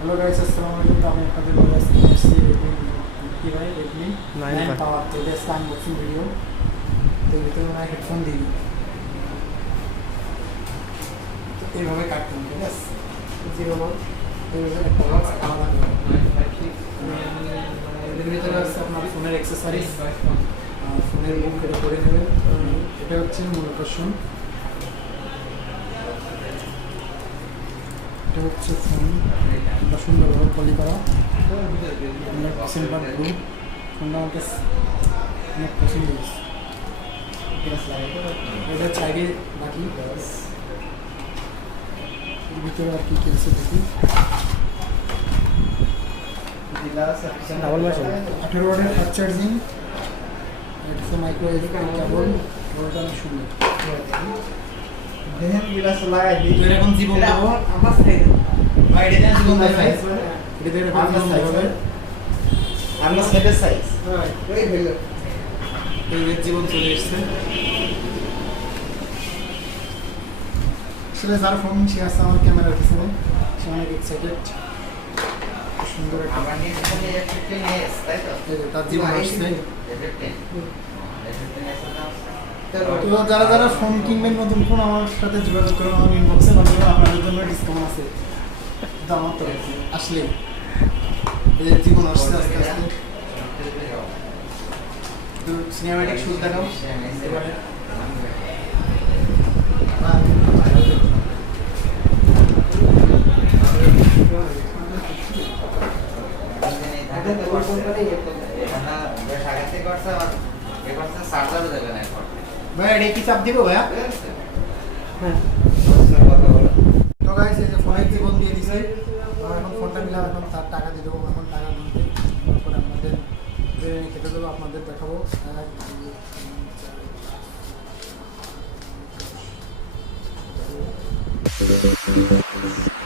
Hello guys अस्सलाम वालेकुम। तो আমি আপনাদের বলে আজকে এসেছি Redmi 9 পাওয়ার তো এটা আনবক্সিং ভিডিও। তো এর ভিতরে আমরা হেডফোন দিই, তো এইভাবে কাটতে হবে, ঠিক আছে? জিরো ওয়ান এইভাবে একটা বক্স আলাদা করে এর ভিতরে আছে আপনার ফোনের অ্যাক্সেসরিজ, ফোনের মুখ এটা করে নেবেন। এটা হচ্ছে মূল আকর্ষণ। এটা হচ্ছে ফোন আমরা সুন্দরভাবে পলি করা, অনেক সিলভার ব্লু। ফোনটা আমার কাছে অনেক পছন্দ হয়েছে। এটা চাইলে বাকি এর ভিতরে আর কি আছে দেখি। 18 ওয়াটের ফাস্ট চার্জিং, এটা মাইক্রো এসডি কেবল, ওটা অনেক সুন্দর। দেহেন গিলাস লাগাই দিই এরকম জীবন দেবো আমার সাইজ ভাই এটা জীবন সাইজ এটা দিয়ে আপনার সাইজ হবে আমার সাইজের সাইজ হ্যাঁ এই হলো এই জীবন চলে এসেছে। আসলে যারা ফোন সে আছে আমার ক্যামেরার পিছনে, সে অনেক এক্সাইটেড। সুন্দর আমার নিয়ে এখানে 15s তাই তো তার জীবন আসছে। 15s তো যারা যারা ফোন কিনবেন নতুন ফোন আমার সাথে যোগাযোগ করুন, আমার ইনবক্সে মাধ্যমে আপনাদের জন্য ডিসকাউন্ট আছে। তো আমার তো আসলে এদের জীবন আসছে আস্তে আস্তে। তো সিনেমাটিক শুট দেখাও এবারে। এটা তো কোম্পানি এটা বেশ আগে থেকে করছে আর এবার সার্জারও দেবে না এখন ভাই এটা কি চাপ দিব ভাইয়া? হ্যাঁ। তো গাইস এই যে ফোনের জীবন দিয়ে দিছে। এখন ফোনটা নিলাম, এখন তার টাকা দিয়ে দেবো। এখন টাকা গুনতে তারপরে আপনাদের বিরিয়ানি খেতে দেবো, আপনাদের দেখাবো। 1 2 3 4